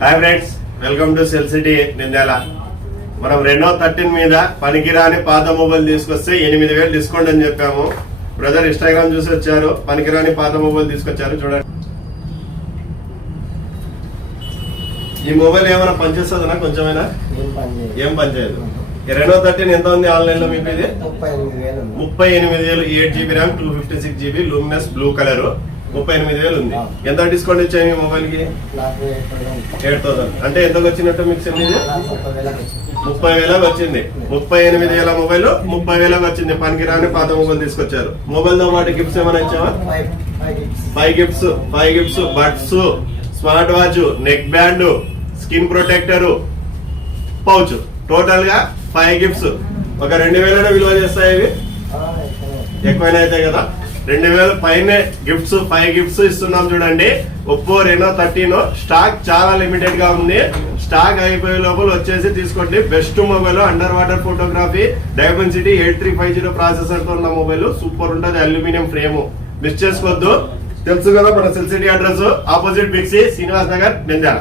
Hi friends, welcome to Cell City Nandyal. మనం Reno 13 మీద పనికిరాని పాత మొబైల్ తీసుకొస్తే 8,000 డిస్కౌంట్ అని చెప్పాము. బ్రదర్ ఇన్స్టాగ్రామ్ చూసి వచ్చారు, పనికిరాని పాత మొబైల్ తీసుకొచ్చారు. చూడండి, ఈ మొబైల్ ఏమైనా పనిచేస్తుందా? కొంచెమైనా ఏం పనిచేయదు. Reno 13 ఎంత ఉంది ఆన్లైన్ లో మీకు? ఇది 38,000, 8GB RAM, 256GB, luminous blue colour, 38,000 ఉంది. ఎంత డిస్కౌంట్ ఇచ్చాయి మొబైల్ కి? 8,000. అంటే ఎంతకు వచ్చినట్టు మీకు? 30,000 వచ్చింది. 38,000 మొబైల్ 30,000 వచ్చింది. పనికిరాని పాత మొబైల్ తీసుకొచ్చారు. మొబైల్ తో పాటు గిఫ్ట్స్ ఏమైనా ఇచ్చావా? 5 gifts, buds, smart watch, neck band, skin protector, pouch, total గా 5 గిఫ్ట్స్. ఒక 2,000 విలువ చేస్తాయి. ఇవి ఎక్కువైనా అయితే కదా. 2,000 పైన గిఫ్ట్స్, 5 గిఫ్ట్స్ ఇస్తున్నాం. చూడండి, ఒప్పో Reno 13 స్టాక్ చాలా లిమిటెడ్ గా ఉంది. స్టాక్ అయిపోయే లోపల వచ్చేసి తీసుకోండి. Best mobile, underwater photography, Dimensity 8350 processor తో ఉన్న మొబైల్. సూపర్ ఉంటుంది. అల్యూమినియం ఫ్రేమ్, మిస్ చేసుకోవద్దు. తెలుసు కదా మన సెల్ సిటీ అడ్రస్, ఆపోజిట్ బిక్సీ, శ్రీనివాస్ నగర్, నింద్యాల.